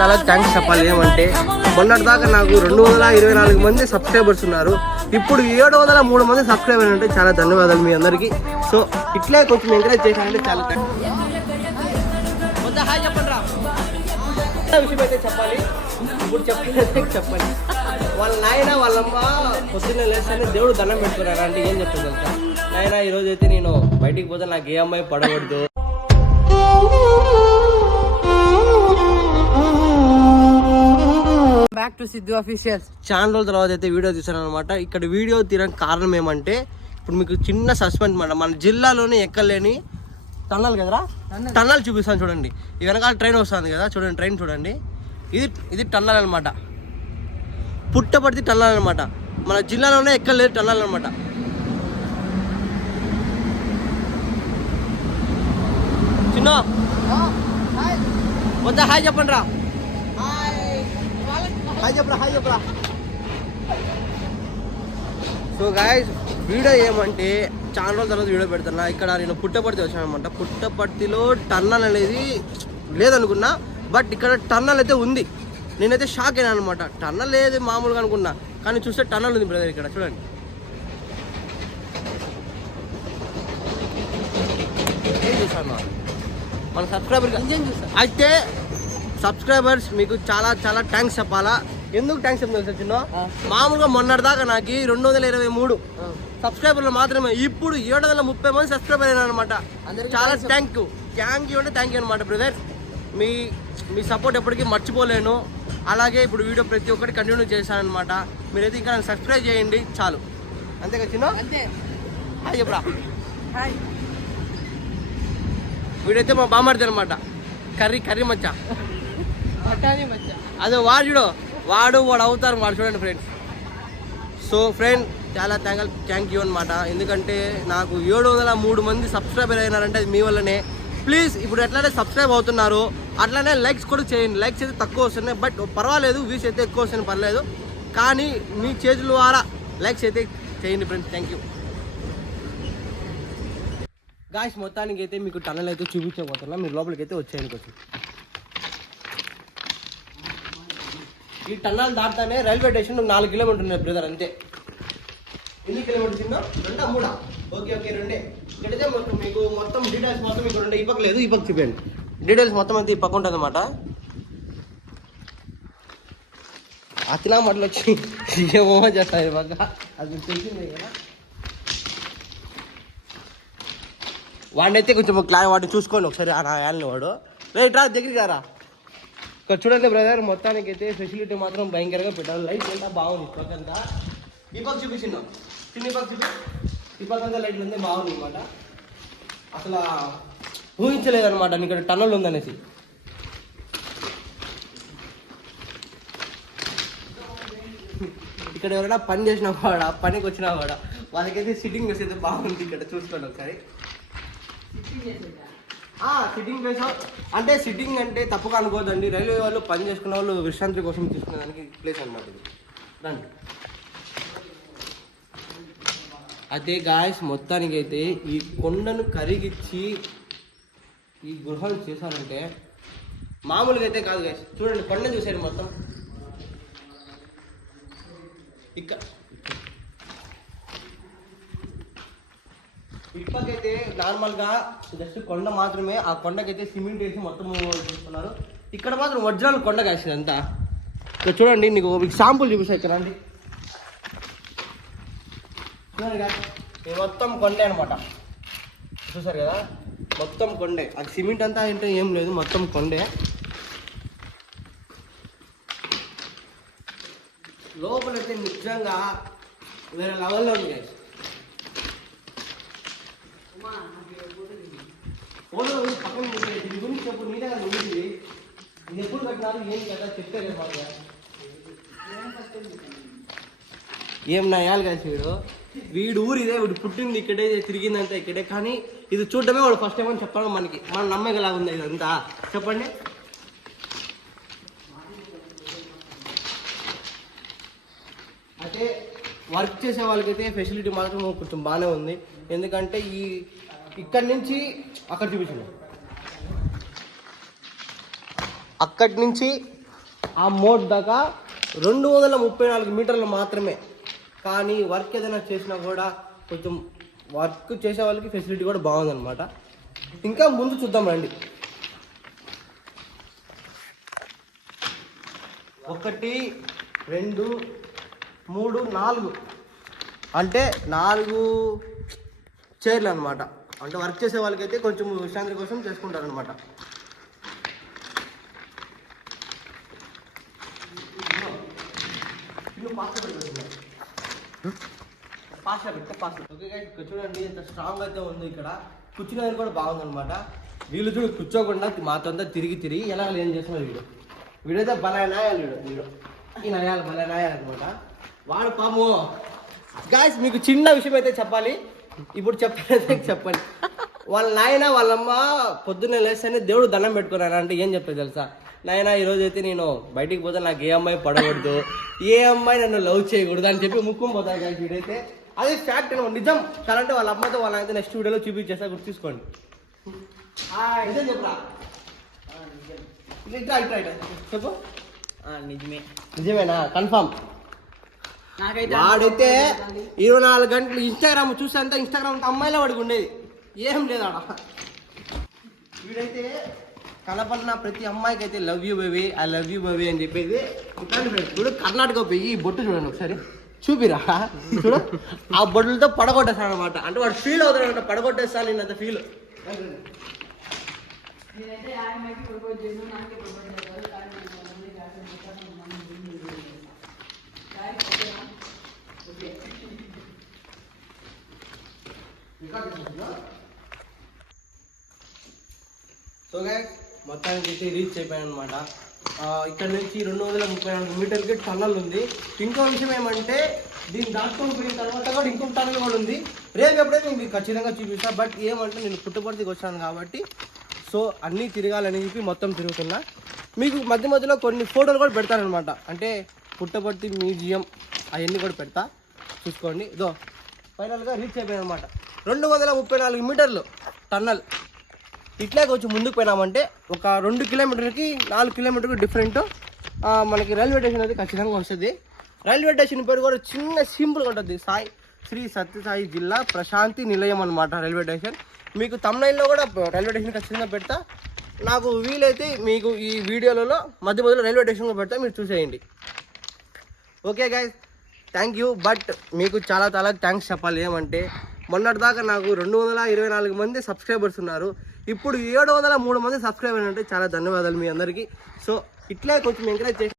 చాలా థ్యాంక్స్ చెప్పాలి. ఏమంటే మొన్నటిదాకా నాకు 224 మంది సబ్స్క్రైబర్స్ ఉన్నారు, ఇప్పుడు 703 మంది సబ్స్క్రైబర్ అంటే చాలా ధన్యవాదాలు మీ అందరికీ. సో ఇట్లే కొంచెం ఎంకరేజ్ చేశానంటే చాలా విషయం అయితే చెప్పాలి. ఇప్పుడు చెప్పాలి వాళ్ళ నాయన వాళ్ళమ్మ పొద్దున్నే లేస్తానే దేవుడు దండం పెట్టుకున్నారా అంటే ఏం చెప్తాను తెలుసా, నాయన ఈరోజు అయితే నేను బయటికి పోతే నాకు ఏ అమ్మాయి పడకూడదు. Back to Siddhu officials. చాలా రోజుల తర్వాత అయితే వీడియో తీసాను అనమాట. ఇక్కడ వీడియో తీయడానికి కారణం ఏమంటే ఇప్పుడు మీకు చిన్న సస్పెన్స్ మాట, మన జిల్లాలోనే ఎక్కలేని టన్నల్ కదరా, టన్నల్ చూపిస్తాను చూడండి. ఈ వెనకాల ట్రైన్ వస్తుంది కదా చూడండి, ట్రైన్ చూడండి, ఇది టన్నల్ అనమాట. పుట్టపర్తి టన్నల్ అనమాట, మన జిల్లాలోనే ఎక్కలేదు టన్నల్ అనమాట. చిన్న వద్దా హాయ్ చెప్పండి రా, హాయ్ చెప్పరా. సో గాయ్స్ వీడియో ఏమంటే చాలా రోజుల తర్వాత వీడియో పెడుతున్నా. ఇక్కడ నేను పుట్టపర్తి వచ్చాను అనమాట. పుట్టపర్తిలో టన్నల్ అనేది లేదనుకున్నా, బట్ ఇక్కడ టన్నల్ అయితే ఉంది. నేనైతే షాక్ అయినా అనమాట. టన్నల్ లేదు మామూలుగా అనుకున్నా, కానీ చూస్తే టన్నల్ ఉంది బ్రదర్. ఇక్కడ చూడండి, ఏం చూసాను మన సబ్స్క్రైబర్ అయితే. సబ్స్క్రైబర్స్ మీకు చాలా చాలా థ్యాంక్స్ చెప్పాలా. ఎందుకు థ్యాంక్స్ చెప్తాను సార్ చిన్న, మామూలుగా మొన్నటిదాకా నాకు 223 సబ్స్క్రైబర్లు మాత్రమే, ఇప్పుడు 730 మంది సబ్స్క్రైబర్ అయినా అనమాట. చాలా థ్యాంక్ యూ అంటే థ్యాంక్ యూ అనమాట బ్రదర్. మీ సపోర్ట్ ఎప్పటికీ మర్చిపోలేను. అలాగే ఇప్పుడు వీడియో ప్రతి ఒక్కటి కంటిన్యూ చేశానమాట. మీరైతే ఇంకా సబ్స్క్రైబ్ చేయండి చాలు, అంతేగా చిన్న. హాయ్ చెప్పరా. హాయ్. వీడైతే మా బామర్ది అనమాట, కర్రీ మచ్చ. అదే వాడు అవుతారు వాడు చూడండి ఫ్రెండ్స్. సో ఫ్రెండ్ చాలా థ్యాంక్ యూ అనమాట. ఎందుకంటే నాకు 703 మంది సబ్స్క్రైబర్ అయినారంటే అది మీ వల్లనే. ప్లీజ్ ఇప్పుడు ఎట్లనే సబ్స్క్రైబ్ అవుతున్నారు అట్లనే లైక్స్ కూడా చేయండి. లైక్స్ అయితే తక్కువ వస్తున్నాయి, బట్ పర్వాలేదు, వ్యూస్ అయితే ఎక్కువ వస్తున్నాయి పర్లేదు, కానీ మీ చేతుల ద్వారా లైక్స్ అయితే చేయండి ఫ్రెండ్స్. Thank you guys. మొత్తానికి అయితే మీకు టన్నల్ అయితే చూపించబోతున్నా, మీరు లోపలికి అయితే వచ్చేయండి కొంచెం. ఈ టన్నల్ దాటానే రైల్వే స్టేషన్ 4 కిలోమీటర్లు ఉన్నాయి బ్రదర్, అంతే. ఎన్ని కిలోమీటర్స్ తిన్నా? 2 3 ఓకే 2. ఇక్కడైతే మీకు మొత్తం డీటెయిల్స్ మొత్తం మీకు 2 ఈ పక్క లేదు, ఈ పక్క చూపించండి. డీటెయిల్స్ మొత్తం అయితే ఈ పక్క ఉంటుంది అనమాట. అతిలా మాటలు వచ్చి ఏమో చేస్తారు ఈ పక్క, అది తెలిసిందే కదా. వాడినైతే కొంచెం వాడిని చూసుకోండి ఒకసారి, యాల్ని వాడు రైట్ రా దగ్గరికి రారా. ఇక్కడ చూడండి బ్రదర్, మొత్తానికి అయితే ఫెసిలిటీ మాత్రం భయంకరంగా పెట్టాలి. లైట్ అంతా బాగుంది ఈ పక్కంతా. ఈ పక్క చూపించినాం, చిన్న పక్క చూపి, ఈ పక్కంతా లైట్లు అంతా బాగుంది అనమాట. అసలు ఊహించలేదన్నమాట ఇక్కడ టన్నల్ ఉందనేసి. ఇక్కడ ఎవరైనా పని చేసిన వాడా, పనికి వచ్చిన వాడా, వాళ్ళకైతే సిట్టింగ్ ప్లేస్ అయితే బాగుంది. ఇక్కడ చూసుకోండి ఒకసారి. సిట్టింగ్ ప్లేస్ అంటే సిట్టింగ్ అంటే తప్పుగా అనుకోవద్దండి, రైల్వే వాళ్ళు పని చేసుకున్న వాళ్ళు విశ్రాంతి కోసం తీసుకునే దానికి ప్లేస్ అనమాట ఇది. రండి. అదే గాయస్ మొత్తానికి అయితే ఈ కొండను కరిగిచ్చి ఈ గృహాలు చేశారంటే మామూలుగా అయితే కాదు గాయస్. చూడండి కొండ చూసారు మొత్తం. ఇప్పటికైతే నార్మల్గా జస్ట్ కొండ మాత్రమే, ఆ కొండకైతే సిమెంట్ వేసి మొత్తం చూస్తున్నారు. ఇక్కడ మాత్రం ఒరిజినల్ కొండ కాసింది అంతా. ఇక్కడ చూడండి, మీకు శాంపుల్ చూపిస్తా. ఇక్కడ రండి చూడండి, ఇది మొత్తం కొండే అనమాట. చూసారు కదా, మొత్తం కొండే. అది సిమెంట్ అంతా అంటే ఏం లేదు, మొత్తం కొండే. లోపలైతే నిజంగా వేరే లెవెల్లో ఉంది గైస్. పక్కన దీని గురించి చెప్పు, నీదే కదా ఉంది. ఇది ఎప్పుడు కట్టినారు ఏం కదా చెప్తే బాగా ఏం నయాలు కాదు. వీడు ఊరు ఇదే, వీడు పుట్టింది ఇక్కడే, తిరిగిందంతా ఇక్కడే, కానీ ఇది చూడడమే వాడు ఫస్ట్ టైం అని చెప్పడం మనకి, మనం నమ్మకలా ఉంది ఇదంతా. చెప్పండి. అయితే వర్క్ చేసే వాళ్ళకైతే ఫెసిలిటీ మాత్రం కొంచెం బాగానే ఉంది. ఎందుకంటే ఇక్కడి నుంచి అక్కడ చూపించాను, అక్కడి నుంచి ఆ మోడ్ దాకా 234 మీటర్లు మాత్రమే. కానీ వర్క్ ఏదైనా చేసినా కూడా కొంచెం వర్క్ చేసే వాళ్ళకి ఫెసిలిటీ కూడా బాగుందన్నమాట. ఇంకా ముందు చూద్దాం రండి. 1 2 3 4 అంటే 4 చైర్లు అనమాట. అంటే వర్క్ చేసే వాళ్ళకైతే కొంచెం విశ్రాంతి కోసం చేసుకుంటారనమాట. ఓకే గైస్, ఇక్కడ చూడండి ఎంత స్ట్రాంగ్ అయితే ఉంది. ఇక్కడ కూర్చునేది కూడా బాగుందన్నమాట. వీళ్ళు చూడు కూర్చోకుండా మాతో తిరిగి ఎలా ఏం చేస్తున్నారు వీడైతే భలే నాయాలి. వీడు ఈ నయాలు భలే నాయాలి అనమాట. వాడు పాము. గాయస్ మీకు చిన్న విషయం అయితే చెప్పాలి, ఇప్పుడు చెప్పండి. వాళ్ళ నాయన వాళ్ళమ్మ పొద్దున్నే లేస్తేనే దేవుడు దండం పెట్టుకున్నాను అంటే ఏం చెప్తారు తెలుసా? నాయన ఈరోజు అయితే నేను బయటికి పోతే నాకు ఏ అమ్మాయి పడకూడదు, ఏ అమ్మాయి నన్ను లవ్ చేయకూడదు అని చెప్పి ముక్కుని పోతాను గాయస్. వీడైతే అది ఫ్యాక్ట్ నిజం. కాదంటే వాళ్ళ అమ్మతో వాళ్ళ అయితే నెక్స్ట్ వీడియోలో చూపించేస్తా, గుర్తు తీసుకోండి. నిజం చెప్పురా, చెప్పు. నిజమేనా? కన్ఫామ్. వాడైతే 24 గంటలు ఇన్స్టాగ్రామ్ చూస్తే అంతా ఇన్స్టాగ్రామ్ అమ్మాయిలో వాడికి ఉండేది ఏం లేదు ఆడ. వీడైతే కనపడిన ప్రతి అమ్మాయికి అయితే love you baby, I love you baby అని చెప్పేది. ఇప్పుడు కర్ణాటక పోయి ఈ బొట్టు చూడండి ఒకసారి, చూపిరా చూడ. ఆ బొట్టులతో పడగొట్టేస్తాను అనమాట. అంటే వాడు ఫీల్ అవుతాడు, పడగొట్టేస్తాను నేను అంత ఫీల్. సో గైస్ మొత్తానికి అయితే రీచ్ అయిపోయాను అనమాట. ఇక్కడ నుంచి 234 మీటర్లకి టన్నల్ ఉంది. ఇంకో విషయం ఏమంటే దీన్ని దాటుకొని పోయిన తర్వాత కూడా ఇంకొక టన్నల్ కూడా ఉంది. రేపు ఎప్పుడైతే మీకు ఖచ్చితంగా చూపిస్తా. బట్ ఏమంటే నేను పుట్టపర్తికి వచ్చాను కాబట్టి సో అన్నీ తిరగాలని చెప్పి మొత్తం తిరుగుతున్నా. మీకు మధ్యలో కొన్ని ఫోటోలు కూడా పెడతానమాట. అంటే పుట్టపర్తి మ్యూజియం అవన్నీ కూడా పెడతా, చూసుకోండి. ఇదో ఫైనల్గా రీచ్ అయిపోయాను అనమాట. 234 మీటర్లు టన్నల్. ఇట్లా కొంచెం ముందుకు పోయినామంటే ఒక 2 కిలోమీటర్కి 4 కిలోమీటర్కి డిఫరెంట్ మనకి రైల్వే స్టేషన్ అయితే ఖచ్చితంగా వస్తుంది. రైల్వే స్టేషన్ పేరు కూడా చిన్న సింపుల్గా ఉంటుంది, శ్రీ సత్యసాయి జిల్లా ప్రశాంతి నిలయం అనమాట రైల్వే స్టేషన్. మీకు తమిళనాడులో కూడా రైల్వే స్టేషన్ ఖచ్చితంగా పెడతా. నాకు వీలైతే మీకు ఈ వీడియోలలో మధ్యలో రైల్వే స్టేషన్ పెడతా, మీరు చూసేయండి. Okay guys, thank you. But మీకు చాలా థ్యాంక్స్ చెప్పాలి. ఏమంటే మొన్నటిదాకా నాకు 224 మంది సబ్స్క్రైబర్స్ ఉన్నారు. ఇప్పుడు 703 మంది సబ్స్క్రైబర్ అంటే చాలా ధన్యవాదాలు మీ అందరికీ. సో ఇట్లే కొంచెం ఎంకరేజ్ చేసి